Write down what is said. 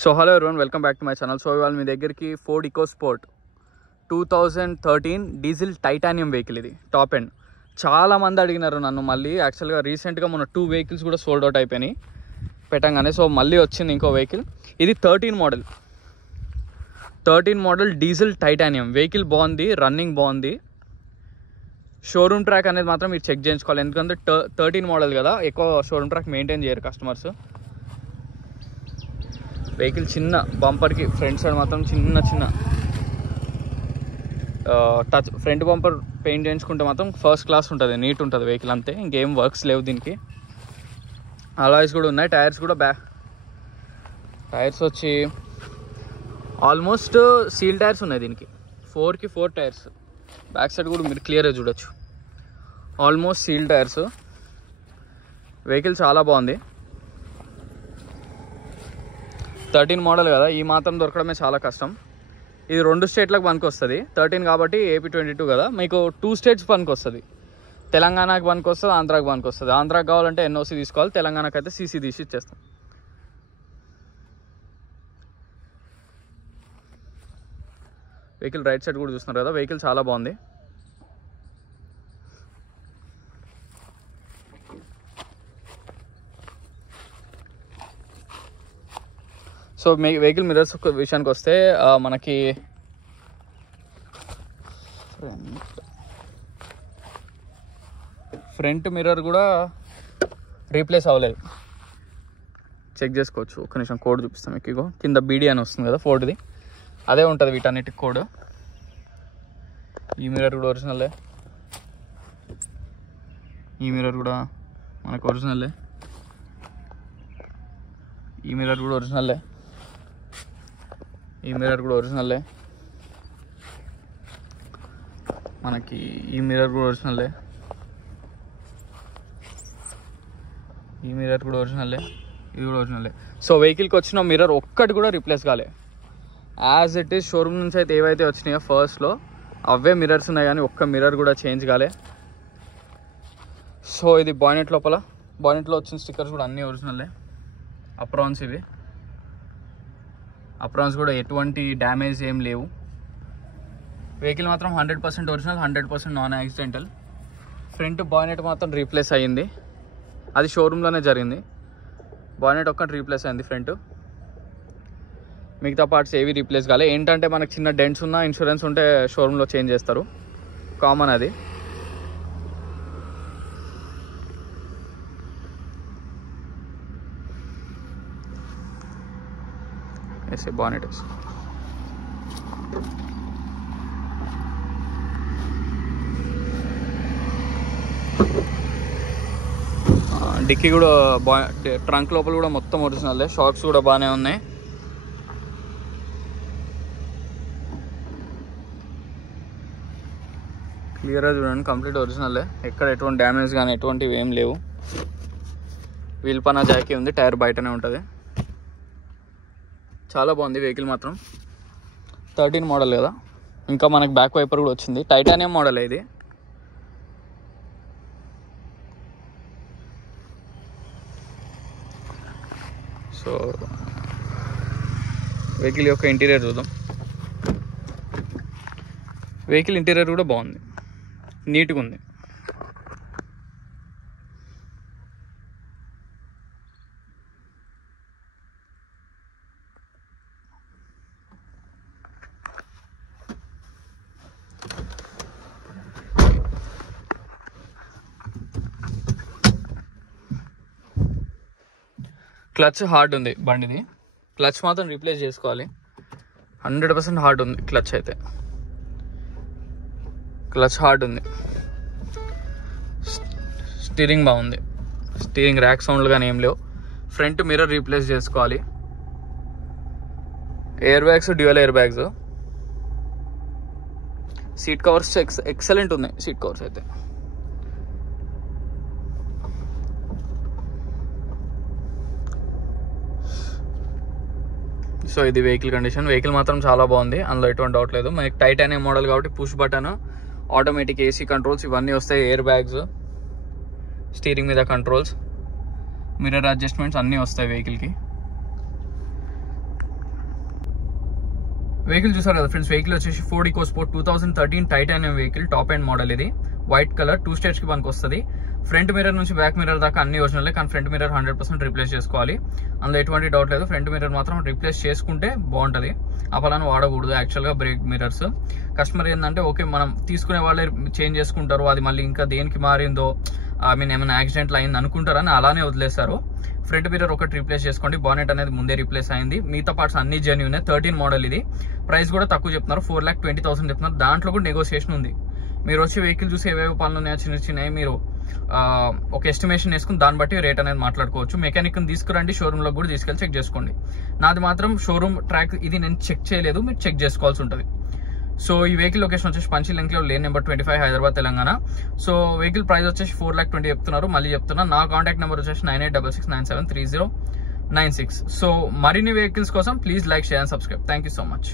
So hello everyone, welcome back to my channel. So ఇవాళ మీ దగ్గరికి Ford EcoSport 2013 diesel titanium vehicle. ఇది top end. చాలామంది అడిగినారు నన్ను. మళ్ళీ యాక్చువల్గా రీసెంట్గా మన 2 వెహికల్స్ కూడా సోల్డ్ అవుట్ అయిపోయినాయి పెట్టంగానే. సో మళ్ళీ వచ్చింది ఇంకో వెహికల్. ఇది 13 మోడల్ డీజిల్ టైటానియం వెహికల్. బాగుంది, రన్నింగ్ బాగుంది. షోరూమ్ ట్రాక్ అనేది మాత్రం మీరు చెక్ చేయించుకోవాలి, ఎందుకంటే 13 మోడల్ కదా, ఎక్కువ షోరూమ్ ట్రాక్ మెయింటైన్ చేయరు కస్టమర్స్. వెహికల్ చిన్న బంపర్కి ఫ్రంట్ సైడ్ మాత్రం చిన్న టచ్ ఫ్రంట్ బంపర్ పెయింట్ చేయించుకుంటే మాత్రం ఫస్ట్ క్లాస్ ఉంటుంది, నీట్ ఉంటుంది వెహికల్. అంతే, ఇంకేం వర్క్స్ లేవు దీనికి. అలాయ్స్ కూడా ఉన్నాయి. టైర్స్ కూడా టైర్స్ వచ్చి ఆల్మోస్ట్ సీల్ టైర్స్ ఉన్నాయి దీనికి. 4కి 4 టైర్స్. బ్యాక్ సైడ్ కూడా మీరు క్లియర్గా చూడొచ్చు, ఆల్మోస్ట్ సీల్ టైర్స్. వెహికల్ చాలా బాగుంది. 13 మోడల్ కదా, ఈ మాత్రం దొరకడమే చాలా కష్టం. ఇది 2 స్టేట్లకు పనికి వస్తుంది. 13 కాబట్టి ఏపీ 22 కదా, మీకు 2 స్టేట్స్ పనికి వస్తుంది. తెలంగాణకి పనికి వస్తుంది, ఆంధ్రాకి పనికి వస్తుంది. ఆంధ్రాకి కావాలంటే ఎన్ఓసి తీసుకోవాలి, తెలంగాణకి అయితే సీసీ తీసి ఇచ్చేస్తాం. వెహికల్ రైట్ సైడ్ కూడా చూస్తున్నారు కదా, వెహికల్ చాలా బాగుంది. సో వెహికల్ మిర్రర్స్ విషయానికి వస్తే మనకి ఫ్రంట్ మిర్రర్ కూడా రీప్లేస్ అవ్వలేదు, చెక్ చేసుకోవచ్చు. ఒక్క నిమిషం కోడ్ చూపిస్తాం మీకు. ఇగో కింద బీడీ అని వస్తుంది కదా ఫోర్డ్ది, అదే ఉంటుంది వీటన్నిటికి కోడ్. ఈ మిర్రర్ కూడా ఒరిజినల్లే, ఈ మిర్రర్ కూడా మనకు ఒరిజినల్లే, ఈ మిర్రర్ కూడా ఒరిజినల్లే, ఈ మిర్రర్ కూడా ఒరిజినల్లే, మనకి ఈ మిర్రర్ కూడా ఒరిజినల్లే, ఈ మిర్రర్ కూడా ఒరిజినల్లే, ఇది కూడా ఒరిజినల్లే. సో వెహికల్కి వచ్చిన మిర్రర్ ఒక్కటి కూడా రీప్లేస్ కాలే. యాజ్ ఇట్ ఈస్ షోరూమ్ నుంచి అయితే ఏవైతే వచ్చినాయో ఫస్ట్లో అవే మిర్రర్స్ ఉన్నాయి, కానీ ఒక్క మిర్రర్ కూడా చేంజ్ కాలే. సో ఇది బానెట్ లోపల, బానెట్లో వచ్చిన స్టిక్కర్స్ కూడా అన్నీ ఒరిజినల్లే. అప్రాన్స్ ఇవి, అప్రాన్స్ కూడా ఎటువంటి డ్యామేజ్ ఏం లేవు. వెహికల్ మాత్రం 100% original, 100% non accidental. Front bonnet మాత్రం రీప్లేస్ అయ్యింది, అది షోరూంలోనే జరిగింది. బానెట్ ఒక్కటి రీప్లేస్ అయింది ఫ్రంట్, మిగతా పార్ట్స్ ఏవి రీప్లేస్ కాలే. ఏంటంటే మనకు చిన్న డెంట్స్ ఉన్న ఇన్సూరెన్స్ ఉంటే షోరూంలో చేంజ్ చేస్తారు, కామన్ అది. బానెట్ డిక్కీ కూడా ట్రంక్ లోపల కూడా మొత్తం ఒరిజినల్. షాక్స్ కూడా బాగానే ఉన్నాయి. క్లియర్గా చూడండి, కంప్లీట్ ఒరిజినల్. ఎక్కడ ఎటువంటి డ్యామేజ్ కానీ ఎటువంటివి ఏం లేవు. వీల్ పైన జాకీ ఉంది, టైర్ బయటనే ఉంటుంది. చాలా బాగుంది వెహికల్ మాత్రం. 13 మోడల్ కదా, ఇంకా మనకి బ్యాక్ వైపర్ కూడా వచ్చింది. టైటానియం మోడల్ ఇది. సో వెహికల్ యొక్క ఇంటీరియర్ చూద్దాం. వెహికల్ ఇంటీరియర్ కూడా బాగుంది, నీట్గా ఉంది. క్లచ్ హార్డ్ ఉంది బండిది, క్లచ్ మాత్రం రీప్లేస్ చేసుకోవాలి. 100% హార్డ్ ఉంది క్లచ్ అయితే, క్లచ్ హార్డ్ ఉంది. స్టీరింగ్ బాగుంది, స్టీరింగ్ ర్యాక్ సౌండ్లు కానీ ఏం లేవు. ఫ్రంట్ మిర్రర్ రీప్లేస్ చేసుకోవాలి. Air bags dual air bags. Seat covers excellent ఉన్నాయి, సీట్ కవర్స్ అయితే. సో ఇది వెహికల్ కండిషన్. వెహికల్ మాత్రం చాలా బాగుంది, అందులో ఎటువంటి డౌట్ లేదు. మనకి టైటానియం మోడల్ కాబట్టి push button, automatic AC controls ఇవన్నీ వస్తాయి. ఎయిర్ బ్యాగ్స్, స్టీరింగ్ మీద కంట్రోల్స్, మిర్రర్ అడ్జస్ట్మెంట్స్ అన్నీ వస్తాయి వెహికల్కి. వెహికల్ చూసారు కదా ఫ్రెండ్స్, వెహికల్ వచ్చేసి Ford EcoSport 2013 titanium vehicle, top and model. ఇది వైట్ కలర్, 2 స్టేట్స్ కి పనికి వస్తుంది. ఫ్రంట్ మిర్రర్ నుంచి బ్యాక్ మిర్రర్ దాకా అన్ని ఒరిజినల్, కానీ ఫ్రంట్ మిర్రర్ 100% రీప్లేస్ చేసుకోవాలి, అందులో ఎటువంటి డౌట్ లేదు. ఫ్రంట్ మిర్రర్ మాత్రం రీప్లేస్ చేసుకుంటే బాగుంటుంది, అపలాను వాడకూడదు యాక్చువల్గా బ్రేక్ మిర్రర్స్. కస్టమర్ ఏంటంటే ఓకే మనం తీసుకునే వాళ్ళే చేంజ్ చేసుకుంటారు, అది మళ్ళీ ఇంకా దేనికి మారిందో ఏమైనా యాక్సిడెంట్లు అయింది అనుకుంటారని అలానే వదిలేస్తారు. ఫ్రంట్ మిర్రర్ ఒకటి రీప్లేస్ చేసుకోండి, బానెట్ అనేది ముందే రీప్లేస్ అయింది, మిగతా పార్ట్స్ అన్ని జెన్యూన్. 13 మోడల్ ఇది, ప్రైస్ కూడా తక్కువ చెప్తున్నారు, 4,20,000 చెప్తున్నారు. దాంట్లో కూడా నెగోసియేషన్ ఉంది. మీరు వచ్చి వెహికల్ చూసి ఏవేవో పనులు ఉన్నాయో చిన్న చిన్నవి మీరు ఒక ఎస్టిమేషన్ వేసుకుని దాన్ని బట్టి రేట్ అనేది మాట్లాడుకోవచ్చు. మెకానిక్ని తీసుకురండి, షోరూంలో కూడా తీసుకెళ్ళి చెక్ చేసుకోండి. నాది మాత్రం షోరూమ్ ట్రాక్ ఇది నేను చెక్ చేయలేదు, మీరు చెక్ చేసుకోవాల్సి ఉంటుంది. సో ఈ వెహికల్ లొకేషన్ వచ్చేసి Panchal enclave lane number 25 Hyderabad Telangana. So vehicle price వచ్చేసి 4,20,000 చెప్తున్నారు. మళ్ళీ చెప్తున్నా, నా కాంటాక్ట్ నెంబర్ వచ్చేసి 9866973096. సో మరిన్ని వెహికల్స్ కోసం please like, share and subscribe. Thank you so much.